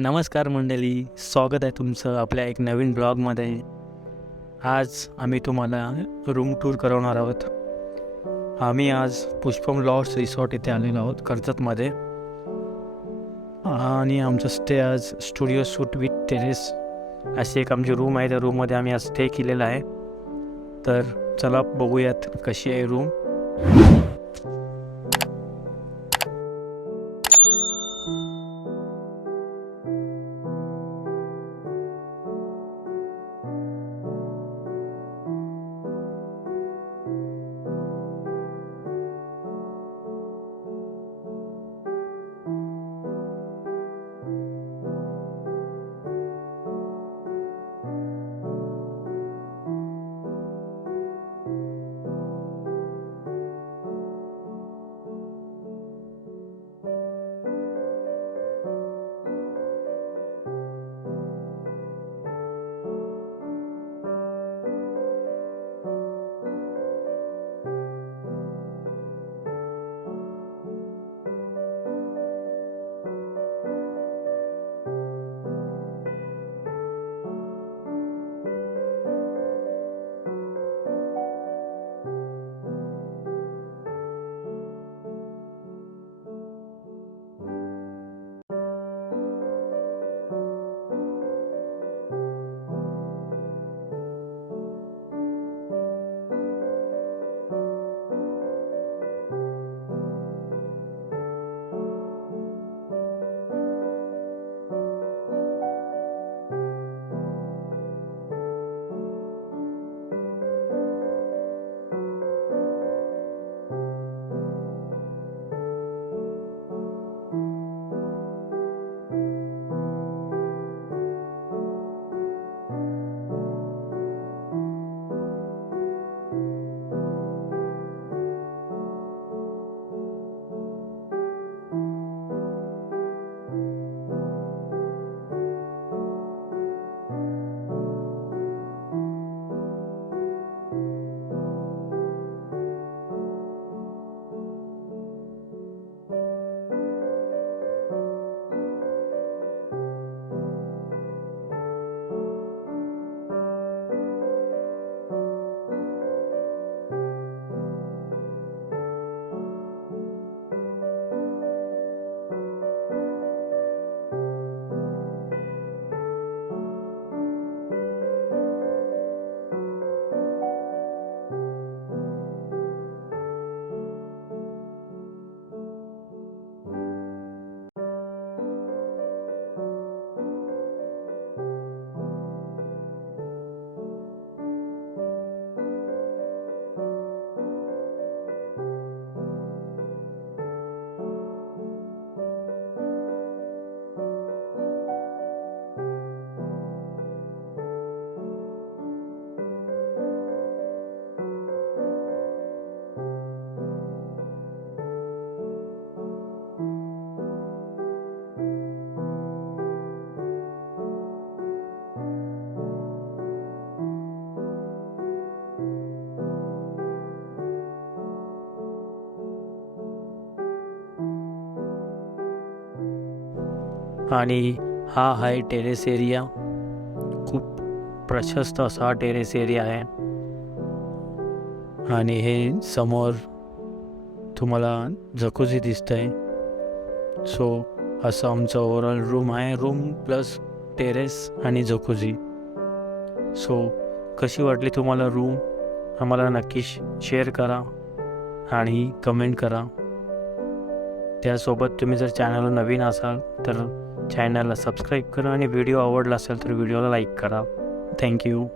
नमस्कार मंडळी, स्वागत आहे तुमचं आपल्या एक नवीन ब्लॉगमध्ये. आज आम्ही तुम्हाला रूम टूर करवणार आहोत. आम्ही आज पुष्पम लॉड्स रिसॉर्ट इथे आलेलो आहोत कर्जतमध्ये, आणि आमचं स्टे आज स्टुडिओ सूट विथ टेरेस अशी एक आमची रूम आहे. त्या रूममध्ये आम्ही आज स्टे केलेला आहे. तर चला बघूयात कशी आहे रूम. आणि हा आहे टेरेस एरिया. खूप प्रशस्त असा टेरेस एरिया आहे. आणि हे समोर तुम्हाला जकुझी दिसतंय. सो असं आमचं ओव्हरऑल रूम आहे. रूम प्लस टेरेस आणि जकुझी. सो कशी वाटली तुम्हाला रूम आम्हाला नक्की शेअर करा आणि कमेंट करा. त्यासोबत तुम्ही जर चॅनलला नवीन असाल तर चॅनलला सबस्क्राईब करा आणि व्हिडिओ आवडला असेल तर व्हिडिओला लाईक करा. थँक्यू.